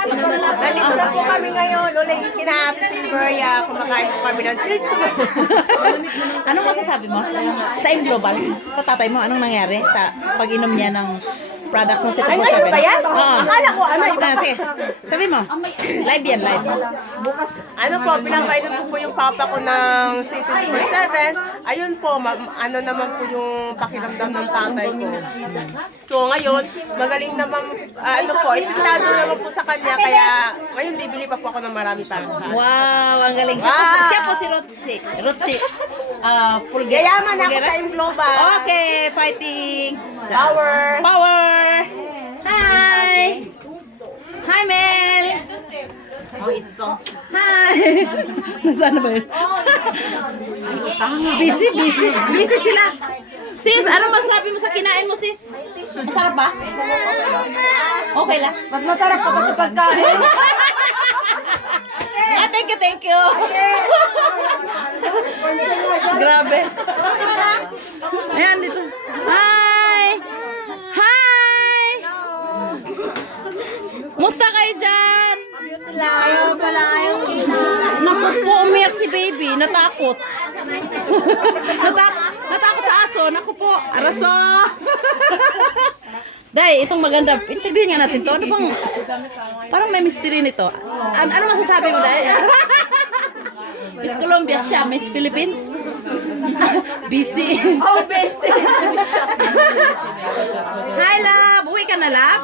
Nandito na po kami ngayon. Ulit kina Ate Silveria. Kumakain po kami ng chill-chill. Anong masasabi mo sa M Global? Sa tatay mo, anong nangyari sa pag-inom niya ng products ng Ay, 747? ngayon ba yan? Oo. Akala ko, ano, iba Ah, sige. Sabi mo. Live yan, live. Ano po, pinapainom ko po yung papa ko ng C247. Ayun po, ano naman po yung pakiramdam ng tatay ko. So ngayon, magaling naman, ano po, interesado naman po sa kanya, kaya ngayon bibili pa po ako ng marami para sa kanya. Wow, ang galing. Siya po si Rotsi. Rotsi. Yayaman ako sa M Global. Okay, fighting. Power. Power. Hi. Hi, Mel. Hi. Nasaan na ba yun? Busy sila. Sis, ano masabi mo sa kinain mo, sis? Masarap ba? Okay lang. Mas masarap pa kasi pagkain. Ah, thank you. Grabe. Ayan, dito. Hi! Hi! Musta kayo dyan? Ayaw pala, ayaw Naku po, umiyak si baby. Natakot. Natakot sa aso. Naku po, araso. Day, itong maganda. Interview nga natin to. Ano bang, parang may mystery nito. Ano masasabi mo, Day? Miss Colombia siya, Miss Philippines. Busy. Oh, busy. Hi, love. Uwi ka na, love?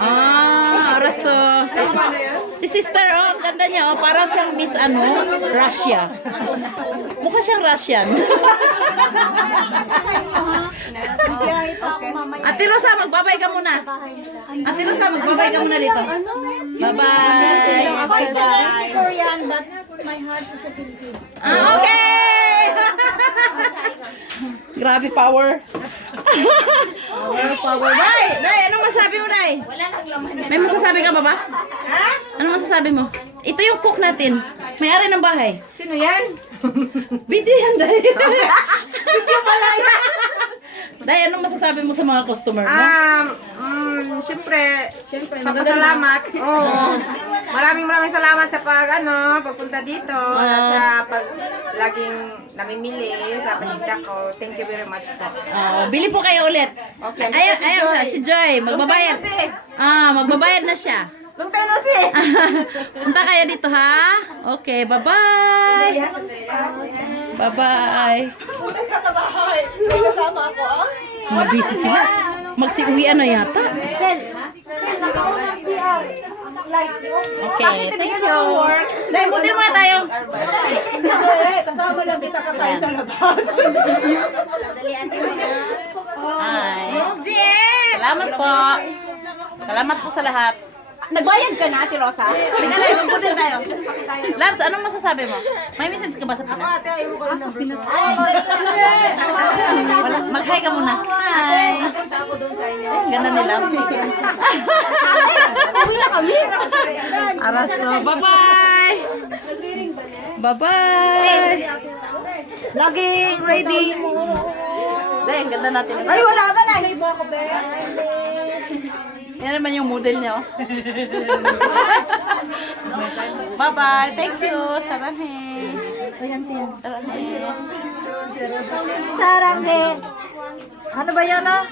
Ah, araso. Si sister, oh, ang ganda niya, oh. Parang siyang Miss, Russia. Mukha siyang Russian. Ate Rosa, magbabay ka muna. Ate Rosa, magbabay ka muna dito. Bye-bye. Bye-bye. Korean, but my heart is a Filipino. Ah, okay! Grabe power. Power. Day, anong masabi mo, Day? May masasabi ka ba ba? Anong masasabi mo? Ito yung cook natin. May-ari ng bahay. Sino yan? Video yan, Day. Video pala yan. Day, anong masasabi mo sa mga customer mo? Siyempre, magpapasalamat. Oo. Maraming salamat sa pagpunta dito at sa laging namimili sa paninda ko. Thank you very much po. Bili po kayo ulit. Okay. Ayan, si Joy. Magbabayad. Magbabayad na siya. Long time no see. Punta kayo dito, ha? Okay, bye-bye. Bye-bye. Punta ka sa bahay. May kasama ako, ah. Busy sila. Magsiuwian na yata. Okay, thank you. Dahil, butin muna tayo. Kasama lang kita sa tayo sa labas. Hi. Salamat po. Salamat po sa lahat. Nagbayad ka na, Ate Rosa? Tingnan tayo, magbutin tayo. Labs, anong masasabi mo? May message ka ba sa Pinas? Wala, mag-hi ka muna. Hi. Ganda nila. Araso, bye-bye. Bye-bye. Lagi ready. Dahil, ang ganda natin. Ay, wala ba lang? Yan naman yung model niya, oh. Bye-bye. Thank you. Saranghe. Saranghe. Saranghe. Ano ba yan, ah?